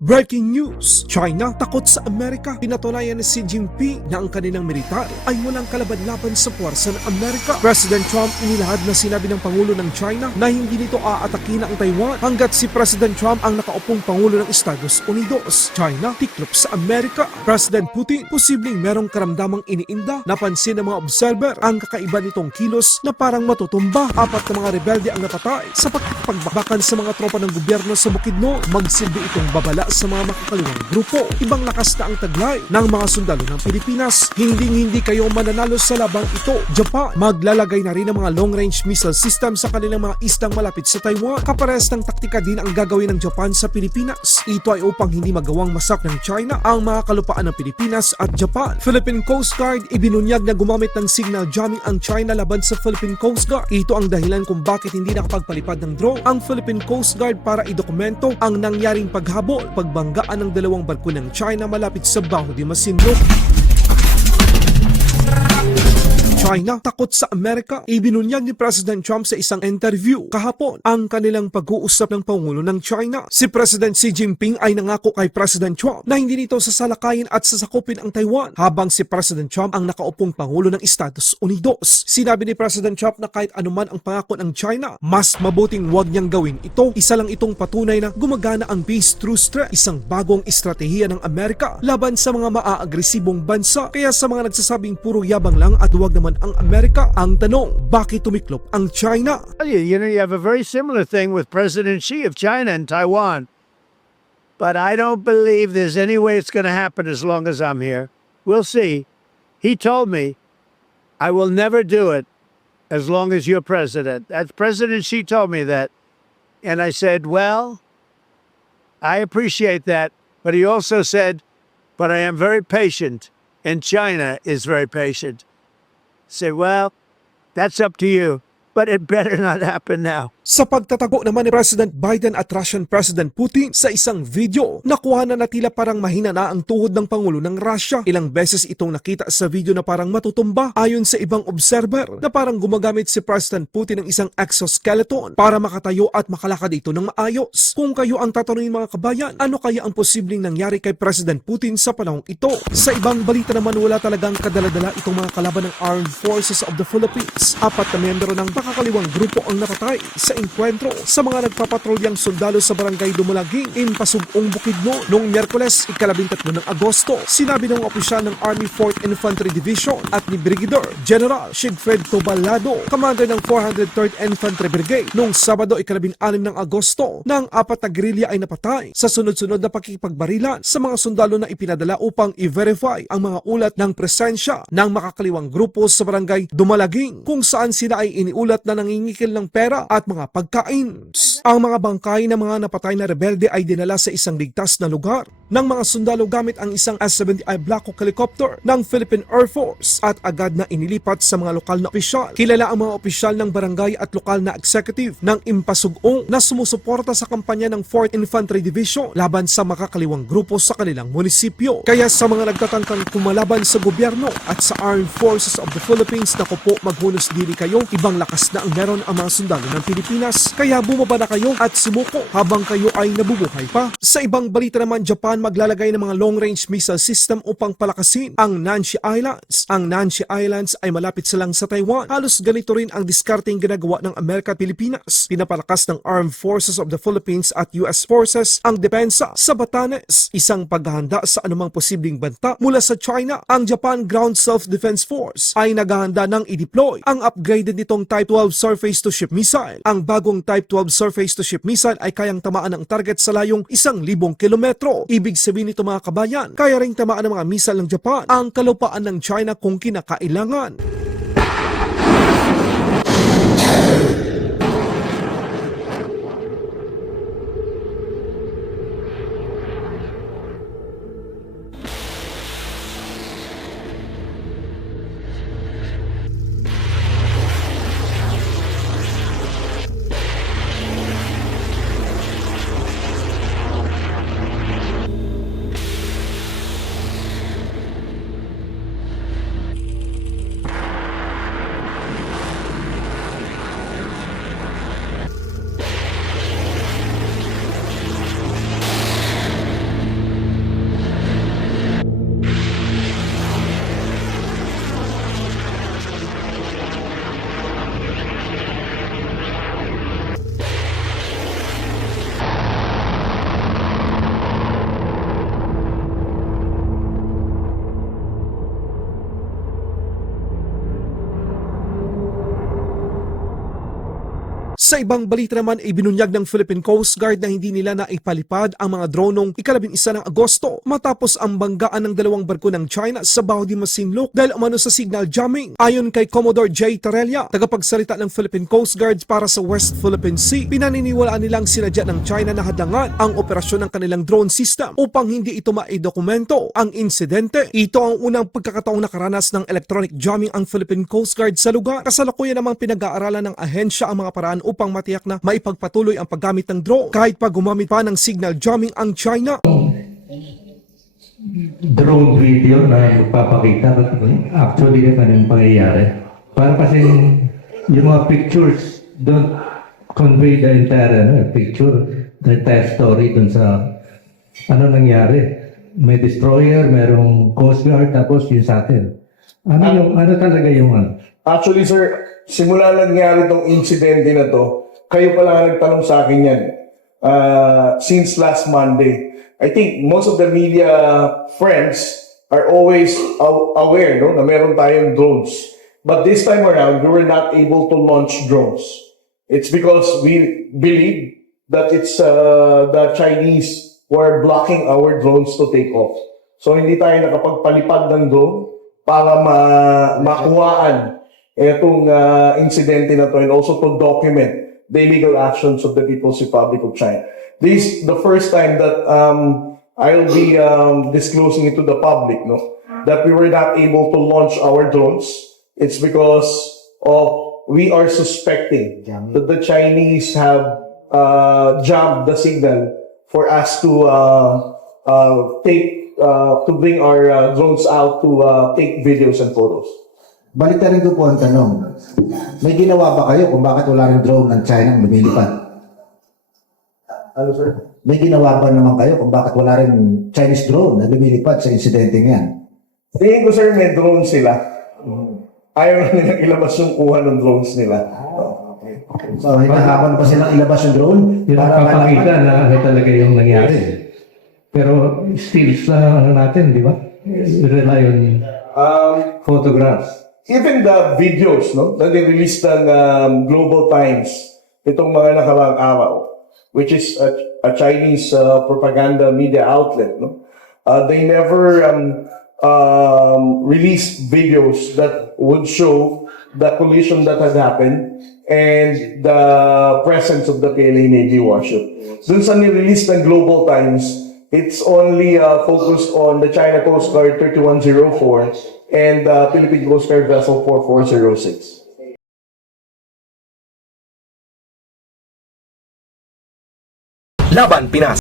Breaking news! China takot sa Amerika. Pinatunayan ni Xi Jinping na ang kanilang militar ay walang kalaban-laban sa puwersa ng Amerika. President Trump inilahad na sinabi ng Pangulo ng China na hindi nito aatakin ang Taiwan hanggat si President Trump ang nakaupong Pangulo ng Estados Unidos. China tiklop sa Amerika. President Putin posibleng merong karamdamang iniinda. Napansin ng mga observer ang kakaiba nitong kilos na parang matutumba. Apat na mga rebelde ang napatay sa pagpagbakan sa mga tropa ng gobyerno sa Bukidnon. Magsilbi itong babala sa mga makakaliwang grupo. Ibang lakas na ang taglay ng mga sundalo ng Pilipinas. Hindi hindi kayo mananalo sa labang ito. Japan, maglalagay na rin ng mga long-range missile system sa kanilang mga istang malapit sa Taiwan. Kapares ng taktika din ang gagawin ng Japan sa Pilipinas. Ito ay upang hindi magawang masak ng China ang mga kalupaan ng Pilipinas at Japan. Philippine Coast Guard ibinunyag na gumamit ng signal jamming ang China laban sa Philippine Coast Guard. Ito ang dahilan kung bakit hindi nakapagpalipad ng drone ang Philippine Coast Guard para idokumento ang nangyaring paghabol, pagbanggaan ng dalawang barko ng China malapit sa Baho de Masinloc. China takot sa Amerika. Ibinunyag ni President Trump sa isang interview kahapon ang kanilang pag-uusap ng Pangulo ng China. Si President Xi Jinping ay nangako kay President Trump na hindi nito sasalakayin at sasakupin ang Taiwan habang si President Trump ang nakaupong Pangulo ng Estados Unidos. Sinabi ni President Trump na kahit anuman ang pangako ng China, mas mabuting huwag niyang gawin ito. Isa lang itong patunay na gumagana ang peace through stress, isang bagong estratehiya ng Amerika laban sa mga maaagresibong bansa. Kaya sa mga nagsasabing puro yabang lang at huwag naman ang Amerika, ang tanong, bakit tumiklop ang China? you know, you have a very similar thing with President Xi of China and Taiwan. But I don't believe there's any way it's going to happen as long as I'm here. We'll see. He told me, I will never do it as long as you're president. That's President Xi told me that. And I said, well, I appreciate that. But he also said, but I am very patient, and China is very patient. Say, well, that's up to you, but it better not happen now. Sa pagtatago naman ni President Biden at Russian President Putin sa isang video, nakuha na na tila parang mahina na ang tuhod ng Pangulo ng Russia. Ilang beses itong nakita sa video na parang matutumba ayon sa ibang observer na parang gumagamit si President Putin ng isang exoskeleton para makatayo at makalakad ito ng maayos. Kung kayo ang tatanungin mga kabayan, ano kaya ang posibleng nangyari kay President Putin sa panahong ito? Sa ibang balita naman wala talagang kadaladala itong mga kalaban ng Armed Forces of the Philippines. Apat na miyembro ng pakakaliwang grupo ang napatay sa enkwentro sa mga nagpapatrolyang sundalo sa barangay Dumulaging in Pasugong Bukidnon noong Miyerkules, ikalabintatlo ng Agosto. Sinabi ng opisyal ng Army 4th Infantry Division at ni Brigadier General Sigfred Tobalado, commander ng 403rd Infantry Brigade, noong Sabado, ikalabing-anim ng Agosto, na ang apat na gerilya ay napatay sa sunod-sunod na pakikipagbarilan sa mga sundalo na ipinadala upang i-verify ang mga ulat ng presensya ng makakaliwang grupo sa barangay Dumalaging kung saan sila ay iniulat na nangingikil ng pera at mga pagkain. Ang mga bangkay ng mga napatay na rebelde ay dinala sa isang ligtas na lugar ng mga sundalo gamit ang isang S-70I Black Hawk helicopter ng Philippine Air Force at agad na inilipat sa mga lokal na opisyal. Kilala ang mga opisyal ng barangay at lokal na executive ng Impasugong na sumusuporta sa kampanya ng 4th Infantry Division laban sa makakaliwang grupo sa kanilang munisipyo. Kaya sa mga nagtatangkang kumalaban sa gobyerno at sa Armed Forces of the Philippines, naku po maghunos dili kayo, ibang lakas na ang meron ang mga sundalo ng Pilipinas. Kaya bumaba na kayo at sumuko habang kayo ay nabubuhay pa. Sa ibang balita naman, Japan maglalagay ng mga long-range missile system upang palakasin ang Nanshi Islands. Ang Nanshi Islands ay malapit sa lang sa Taiwan. Halos ganito rin ang diskarteng ginagawa ng Amerika at Pilipinas. Pinapalakas ng Armed Forces of the Philippines at US Forces ang depensa sa Batanes. Isang paghahanda sa anumang posibleng banta mula sa China. Ang Japan Ground Self-Defense Force ay naghahanda ng i-deploy ang upgraded nitong Type 12 surface-to-ship missile. Ang bagong Type 12 surface-to-ship missile ay kayang tamaan ng target sa layong isang libong kilometro. Ibig sabihin nito mga kabayan, kaya ring tamaan ng mga missile ng Japan ang kalupaan ng China kung kinakailangan. Sa ibang balita naman ay binunyag ng Philippine Coast Guard na hindi nila naipalipad ang mga drone noong ikalabing isa ng Agosto matapos ang banggaan ng dalawang barko ng China sa Bao de Masinloc dahil umano sa signal jamming. Ayon kay Commodore J. Tarella, tagapagsalita ng Philippine Coast Guard para sa West Philippine Sea, pinaniniwalaan nilang sinadya ng China na hadlangan ang operasyon ng kanilang drone system upang hindi ito maidokumento ang insidente. Ito ang unang pagkakataong nakaranas ng electronic jamming ang Philippine Coast Guard sa lugar. Kasalukuyan namang pinag-aaralan ng ahensya ang mga paraan upang matiyak na maipagpatuloy ang paggamit ng drone kahit pa gumamit pa ng signal jamming ang China. drone video na magpapakita actually kung anong pangyayari. Para kasi yung mga pictures don't convey the entire ano, picture, the entire story dun sa ano nangyari. May destroyer, merong coast guard, tapos yung sa atin. Ano yung, ano talaga yung ano? Actually, sir, simula nangyari tong insidente na to, kayo pala nagtanong sa akin yan. Uh, since last Monday. I think most of the media friends are always aw- aware no, na meron tayong drones. But this time around, we were not able to launch drones. It's because we believe that it's uh, the Chinese who are blocking our drones to take off. So hindi tayo nakapagpalipad ng drone para ma makuhaan itong uh, insidente na to and also to document the illegal actions of the People's Republic of China. This is the first time that um, I'll be um, disclosing it to the public, no, that we were not able to launch our drones. It's because of we are suspecting that the Chinese have uh, jammed the signal for us to uh, uh, take uh, to bring our uh, drones out to uh, take videos and photos. Balik na rin doon po ang tanong. May ginawa ba kayo kung bakit wala rin drone ng China ang lumilipad? Ano sir? May ginawa ba naman kayo kung bakit wala rin Chinese drone na lumilipad sa insidente yan? Tingin ko sir may drone sila. Ayaw na nilang ilabas yung kuha ng drones nila. So, hinahakon pa silang ilabas yung drone para papakita malaman. na ano talaga yung nangyari. Pero still sa ano natin, di ba? Rely on Um, photographs. Even the videos no, na release ng um, Global Times itong mga nakaraang araw, which is a, a Chinese uh, propaganda media outlet, no? Uh, they never um, um, released videos that would show the collision that had happened and the presence of the PLA Navy warship. Dun sa ni-release ng Global Times, it's only uh, focused on the China Coast Guard 3104 and the Philippine Coast Guard Vessel 4406. Laban Pinas